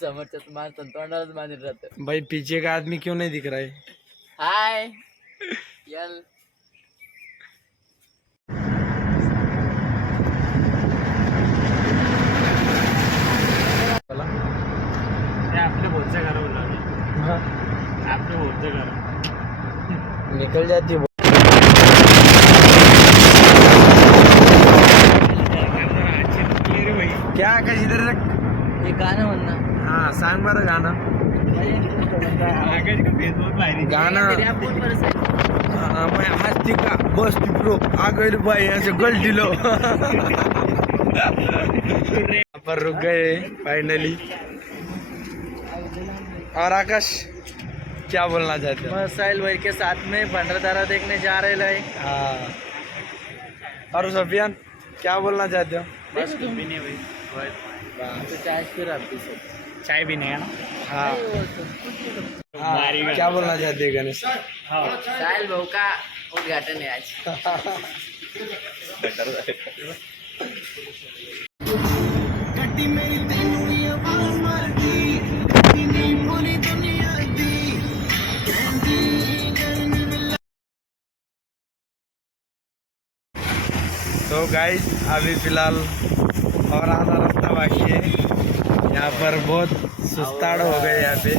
समोरच्याच माणसं तोंडालाच बांधून राहत. भाई पीछे का आदमी क्यों नहीं दिख रहा है? हाय यल आपले बोलचे घर बोला आपले बोलचे घर निकल जाती क्या आकाश इधर रख हे गाणं म्हणणं. हाँ सांग बरं गाणं गाणं मैं हस्ती का बस प्रो आ गए भाई यहाँ से गलती लो पर रुक गए फाइनली. और आकाश क्या बोलना चाहते हो? मैं साहिल भाई के साथ में भंडारदरा देखने जा रहे हैं. हाँ. और सफियान क्या बोलना चाहते हो? बस तुम भी नहीं भाई. तो चाय फिर आप भी सब चाय भी नहीं है ना. हाँ. क्या बोलना चाहते हो गणेश? साहिल भाऊ का उद्घाटन है आज. तो गाइस अभी फिलहाल और आधा रास्ता बाकी है. यहाँ पर बहुत सुस्ताड़ हो गए यहाँ पे.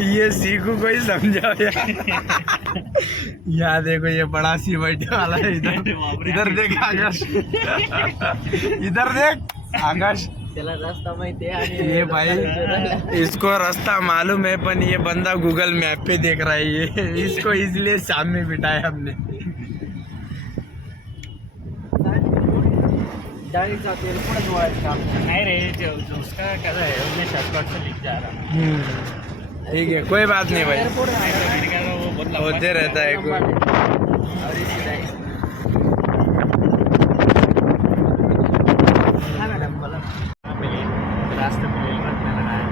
ये सीखू कोई समझाओ यार. यहाँ देखो ये बड़ा सी बैठने वाला है. इधर देख आकाश. इधर देख आकाश. त्याला रास्ता माहिती आहे आणि ये भाई इसको रास्ता मालूम है पण ये बंदा गूगल मैप पे देख रहा है. ये इसको इसलिए सामने बिठाया हमने. डाळीचा तेल पुढे जोडायचं काम नहीं रे उसका कैसा है उसने शॉर्टकट से लिख जा रहा. ठीक है कोई बात नहीं भाई एयरपोर्ट मैंने कहा वो बहुत लंबा होते रहता है कोई. और इसकी डाळी हा मॅडम बोला. रास्ते में रेल रखने लगा है.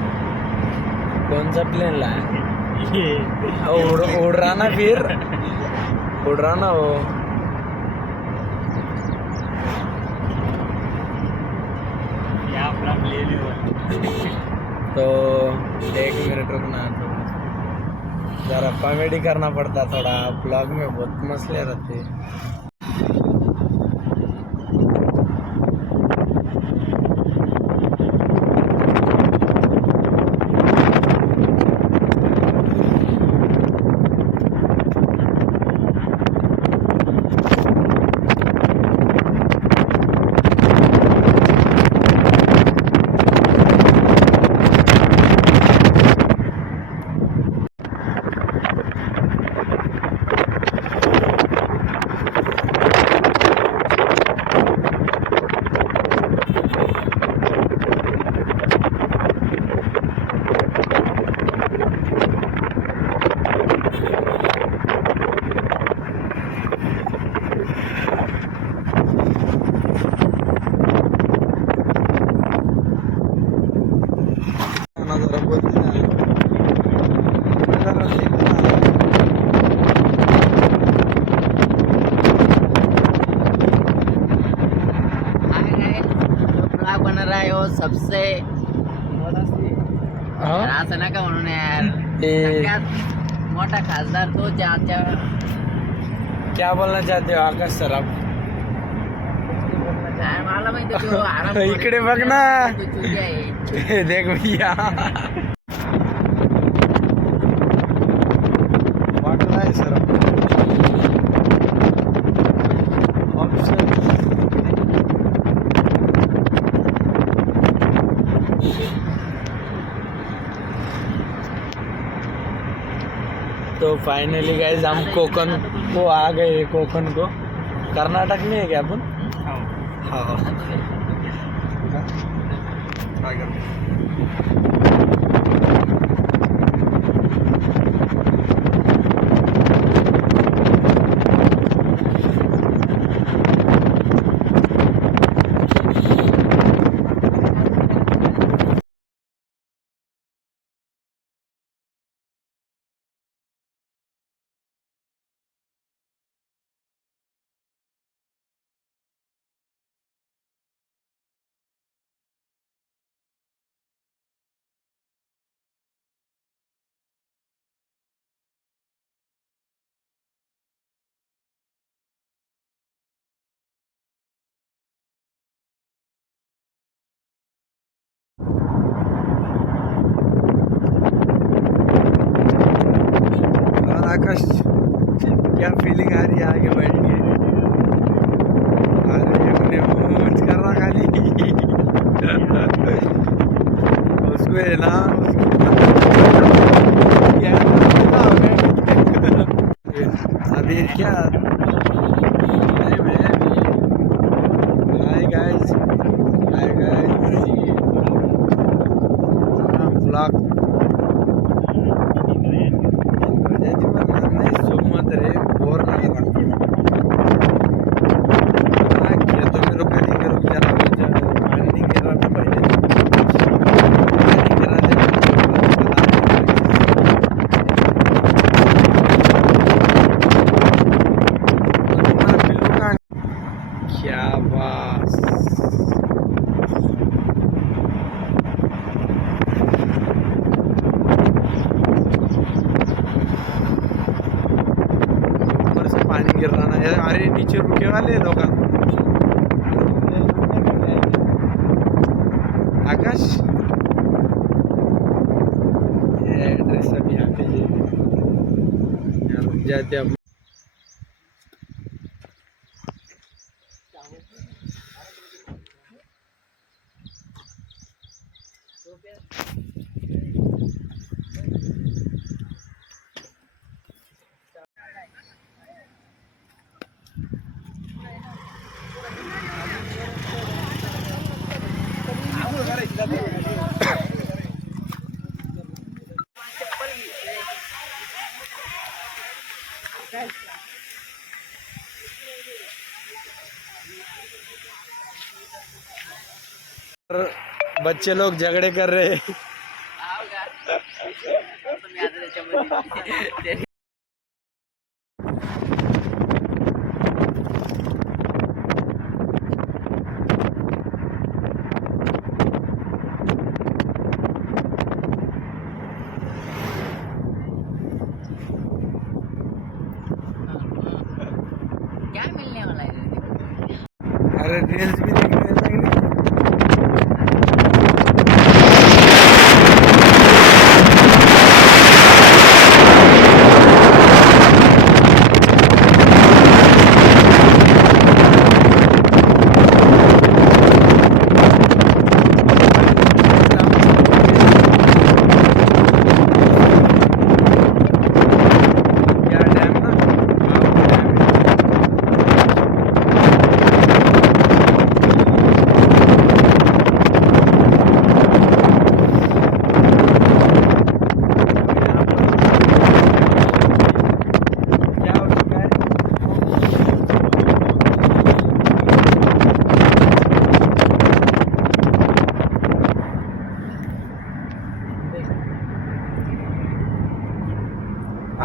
कौन सा प्लेन लाया? ये उड़ रहा ना फिर उड़ रहा ना वो. यहाँ अपना ले लियो. तो एक मिनट रुकना. तो जरा कॉमेडी करना पड़ता थोड़ा. ब्लॉग में बहुत मसले रहते हैं. बन रहा है वो सबसे असं नका म्हणून यार. सगळ्यात मोठा खासदार तो ज्याच्या. क्या बोलना चाहते हो आकाश सर आप? मला माहिती तो आराम इकडे बघ ना. तो चुकी आहे. देख भैया वाटलं आहे सर तो फाइनली गाइस हम कोकण को आ गए. कोकण को कर्नाटक में है क्या अपन? हाँ आकाश क्या फीलिंग आ रही है आगे बैठ के? अरे उन्हें मौज कर रहा खाली उसको है ना क्या अभी क्या हाय गाइस ब्लॉग मत रे बोर लग रहा खेतों में रुका नहीं करो जरा पानी नहीं गिर रहा था पहले पानी गिरा दे क्या बात पानी गिर रहा ना यार अरे नीचे रुके वाले लोग आकाश ये एड्रेस अब यहाँ पे रुक जाते अब बच्चे लोग झगड़े कर रहे हैं क्या मिलने वाला है? अरे रील्स भी देखने लगे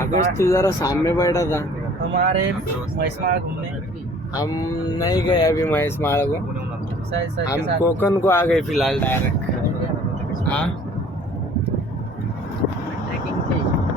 आकाश तू जरा सामने बैठा था हमारे महिषमाल घूमने हम नहीं गए अभी महिषमाल को हम कोकन को आ गए फिलहाल डायरेक्ट हाँ ट्रैकिंग से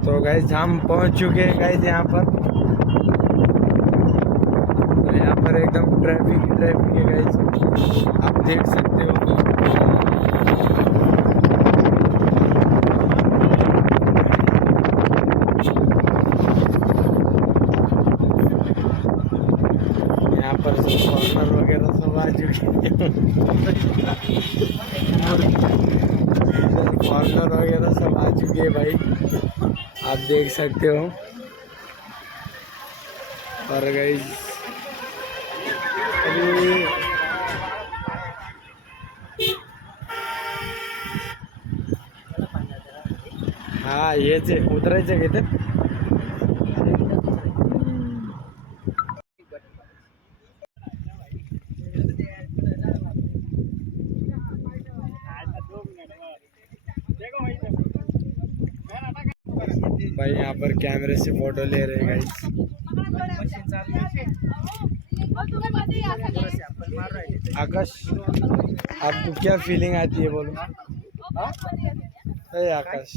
तो गाइस हम पहुंच चुके हैं गाइस यहाँ पर तो यहाँ पर एकदम ट्रैफिक है गाइस आप देख सकते हो यहाँ पर कॉर्नर वगैरह सब आ चुके हैं कॉर्नर वगैरह सब आ चुके हैं भाई आप देख सकते हो। और गाइस हा हेच आहे, उतरायचं आहे का भाई यहाँ पर कैमरे से फोटो ले रहे हैं गाइस। आकाश, आपको क्या फीलिंग आती है बोलो? ए आकाश,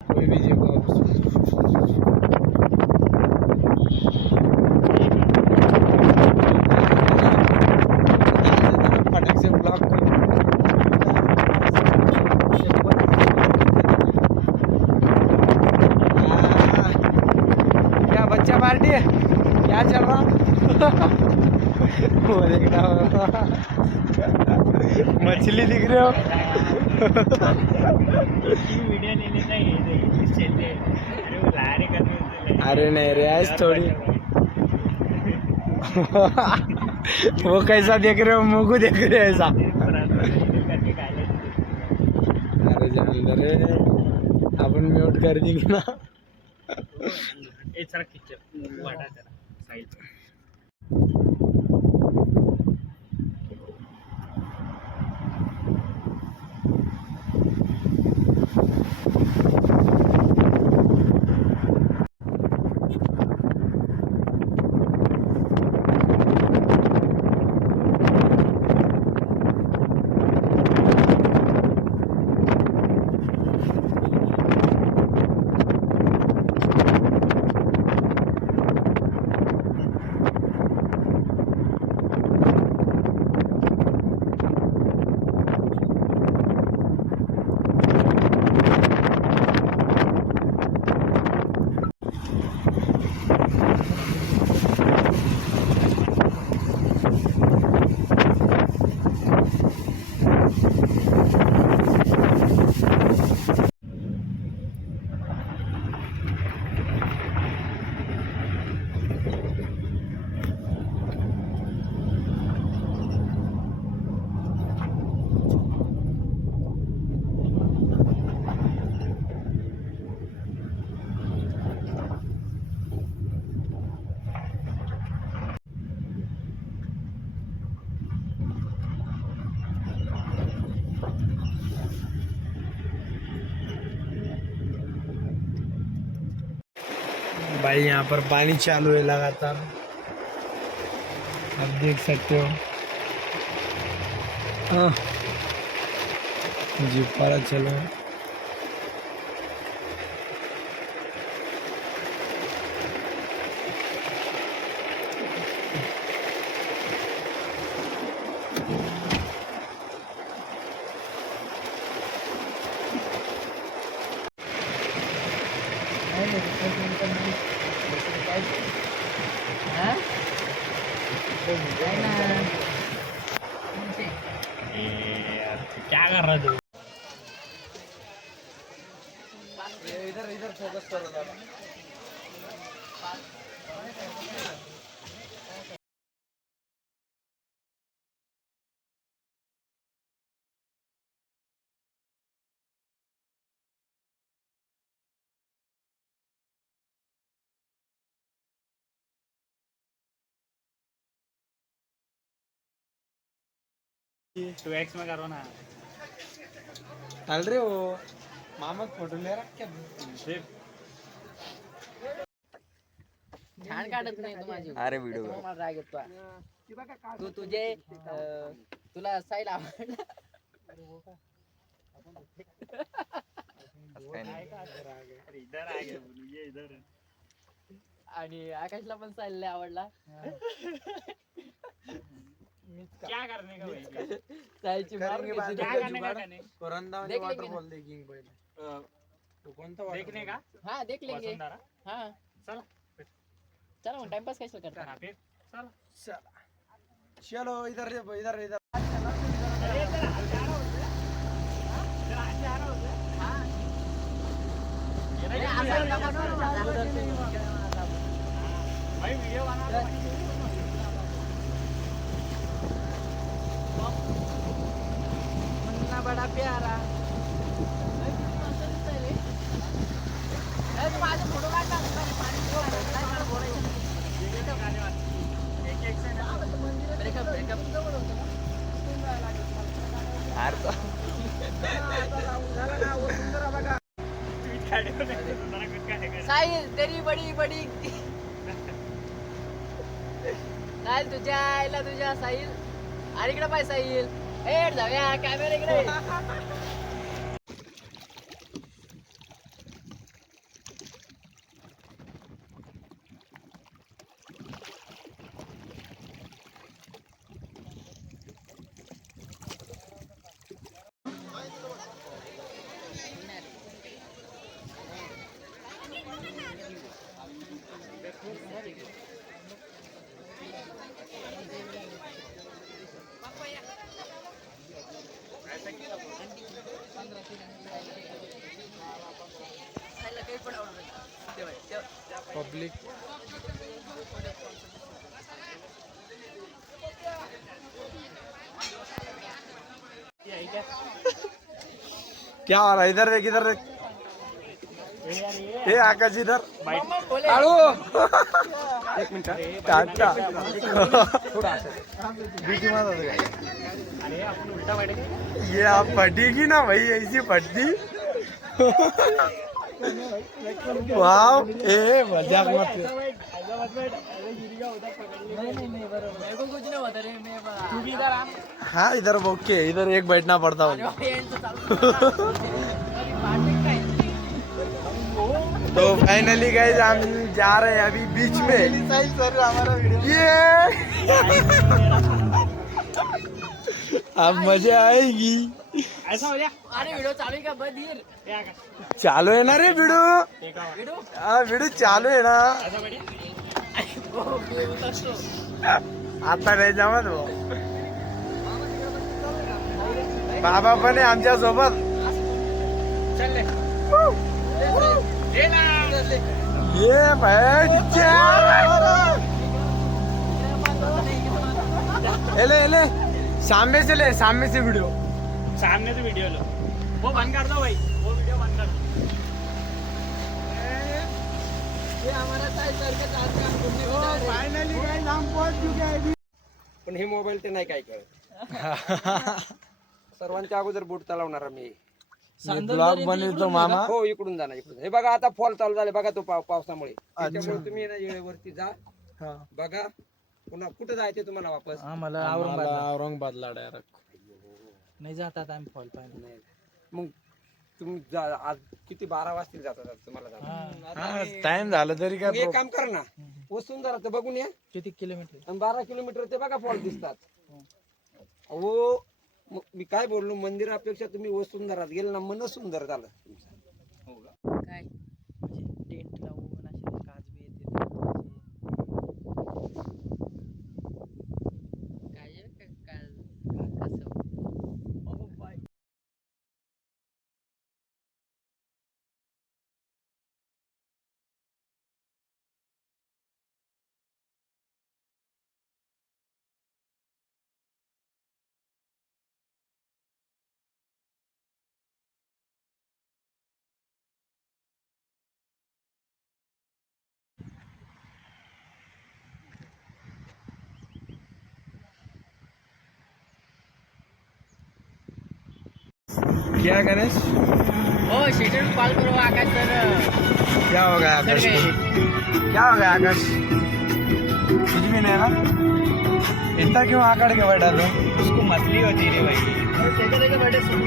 कोई भी जीव आप फटक से ब्लॉक कर। क्या बच्चा पार्टी है, क्या चल रहा? वो देखना मछली दिख रहे हो? वीडियो ले लेता है चलते। अरे वो लारे करने। अरे नहीं रे आज थोड़ी वो कैसा देख रहे हो, मुँह को देख रहे हो ऐसा? अरे जान अंदर है, अपन म्यूट कर देंगे ना। एक सारा किचन वाटा तेरा साइड भाई यहाँ पर पानी चालू है लगातार, आप देख सकते हो। हाँ जी, पारा चलो। क्या कर रहा तू? इधर इधर फोकस करो दादा। तू एक्स में करो ना। चल रहे हो मामा, फोटो ले रहा क्या? छान काढत नाही तू माझी. अरे व्हिडिओ मला राग येतो. तू तुझे तुला साईल आवडला. इधर आ गया ये इधर. आणि आकाशला पण साईल लय आवडला. क्या करने का भाई? साईलची मारून घेतली. क्या करने का करने? कोरंदा देख वाटर लेंगे. बॉल देखेंगे पहले। तो कौन सा देखने का हा देख लेंगे. वसुंधरा. हा चला चला मग टाइमपास कशाला करता. चला फिर चला. चला चलो इधर से इधर इधर। भाई वीडियो बना. मुन्ना बडा प्यारा. माझे फोटो काढला. Breakup breakup. साहिल तेरी बडी बडी. साहिल तुझ्या आईला तुझ्या साहिल. अरे इकडे पाय साहिल. हेड जाऊया कॅमेरा इकडे. पब्लिक क्या हो रहा है? इधर देख इधर देख. हे आकाश इधर. आळू एक मिनिट टाटा. बीच में अरे आपण उल्टा बैठे. ये आप फटेगी ना भाई, ऐसी फटती. वाव ए मजाक मत कर. मेरे को कुछ नहीं होता रे. मैं तू भी इधर आ. हाँ इधर ओके, इधर एक बैठना पड़ता होगा. तो फाइनली गाइस हम जा रहे हैं अभी बीच में. हमारा ये अब मजा आएगी. ऐसा हो जा. अरे वीडियो चालू आहे का बधीर. चालू है ना रे भिडू. वीडियो हाँ भिडू चालू है ना. ऐसा बैठी. आता नाही जमत भाऊ. बाबा पण आहे आमच्या सोबत. ये भाई एले एले सामने से ले, सामने से वीडियो. सामने से वीडियो लो. वो बंद कर दो भाई. वो वीडियो बंद कर दो. ये हमारा साइड सर के साथ काम घूमने को जा रहे हैं. फाइनली गाइस हम पहुंच चुके हैं. पण हे मोबाईल ते नाही काय कळत. सर्वांच्या अगोदर बूट चालवणार मी. ब्लॉग बनवतो मामा. हो इकडून जाणार इकडून. हे बघा आता फॉल चालू झाले बघा तो पावसामुळे. त्याच्यामुळे तुम्ही ना वेळेवरती जा बघा. पुन्हा कुठे जायचे तुम्हाला वापस? आम्हाला औरंगाबादला डायरेक्ट. नाही जातात आम्ही फॉल पाहिजे. मग तुम्ही आज किती 12 वाजतील जातात तुम्हाला जाता. टाइम झालं तरी मग काय एक काम कर ना वसुंधरा तर बघून या. किती किलोमीटर? आणि 12 किलोमीटर ते बघा फॉल दिसतात. अहो मग मी काय बोललो मंदिरापेक्षा तुम्ही वसुंधरात गेले ना मन सुंदर झालं. काय म्हणजे टेंट लावून असे काजवे येते काय कसं क्या गणेश हो शेटर कॉल करो आकाश सर. क्या हो गया आकाश सर को? क्या हो गया आकाश? कुछ भी नहीं ना. इतना क्यों आकड़ के बैठा लो? उसको मछली होती रे भाई. त्याच्या त्याच्या बर्थडे सुरू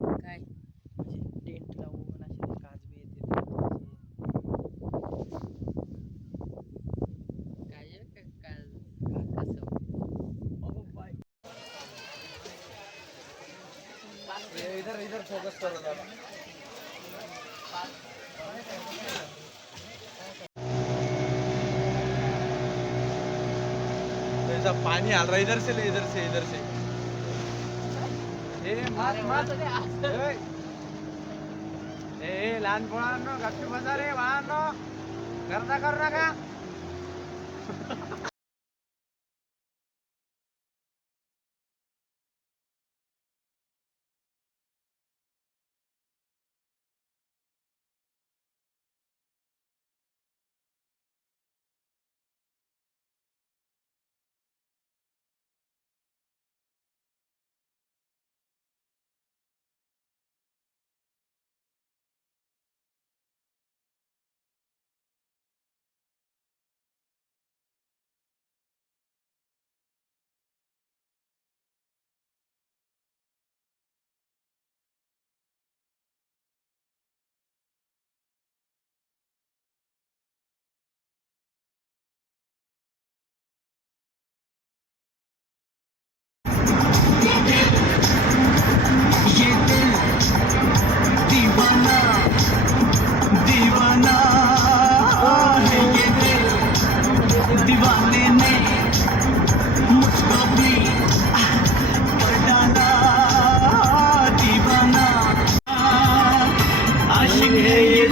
काय म्हणजे टेंट लावून असे काजवे येते काय कसं इधर इधर फोकस करो दादा. ऐसा पानी आ रहा है इधर से ले इधर से इधर से. लहान पोरांनो गप्पी बसा रे बाळांनो. करता करू नका.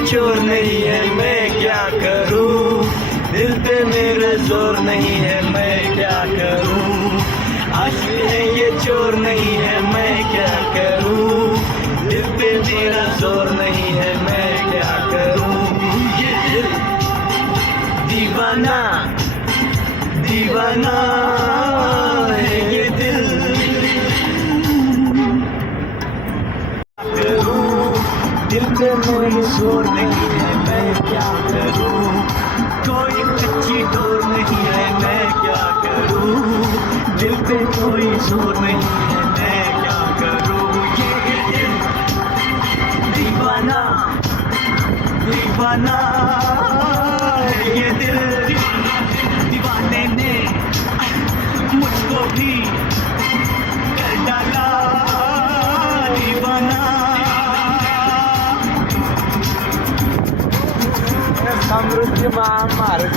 चोर नहीं है मैं क्या करूं. दिल पे मेरा जोर नहीं है मैं क्या करूं. आशिक है ये चोर नहीं है मैं क्या करूं. दिल पे मेरा जोर नहीं है मैं क्या करूं. ये दिल दीवाना दीवाना है. ये दिल जोर नहीं है मैं क्या करूं, कोई अच्छी डोर नहीं है मैं क्या करूं, दिल पे कोई जोर नहीं है मैं क्या करूं, ये दिल दीवाना दीवाना, ये दिल दीवाने ने मुझको भी कर डाला दीवाना। समृद्धी महामार्ग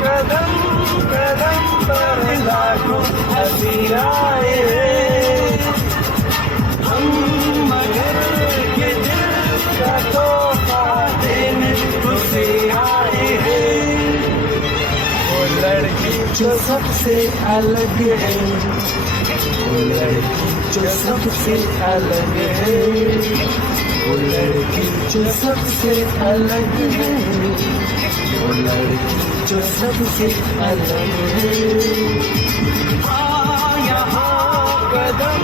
कदम कदम पर लाखों हसीनाए हम, मगर ये दिल का तोहफा देने उसे आए हैं, वो लड़की जो सबसे अलग है, वो लड़की जो सबसे अलग है, वो लड़की जो सबसे अलग है, वो लड़की जो सबसे अलग है। यहाँ कदम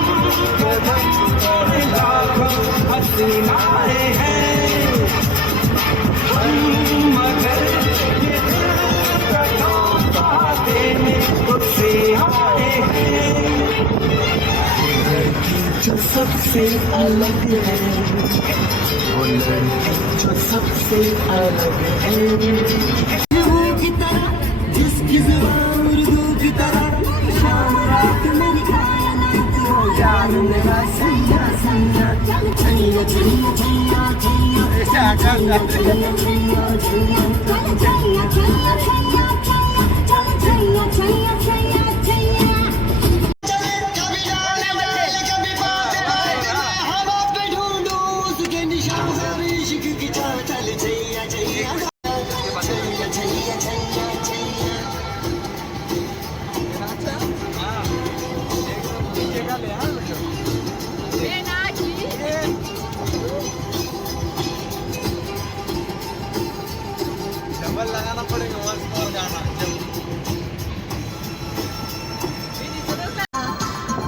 कदम पर लाखों हसीनाएं हैं, हम मगर ये दिल का तोहफा देने उसे आए हैं, जो सबसे अलग है, वो लड़की जो सबसे अलग है। की तरह जिसकी जुबान उर्दू की तरह, शाम रात मेरी कायनात हो यार मेरा सैया सैया, छैया छैया छैया छैया, ऐसे आकाश जाते हैं छैया छैया छैया छैया छैया छैया छैया छैया छैया। डबल लगाना पड़ेगा वंस और गाना।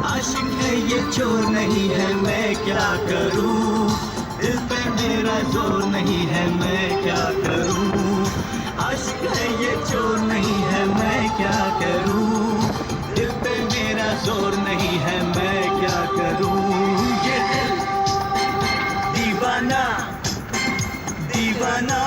आशिक है ये चोर नहीं है मैं क्या करूं, दिल पे मेरा जोर नहीं है मैं क्या करूं, आशिक है ये चोर नहीं है मैं क्या करूं, दिल पे मेरा जोर नहीं है मैं क्या करूं, ये दिल दीवाना दीवाना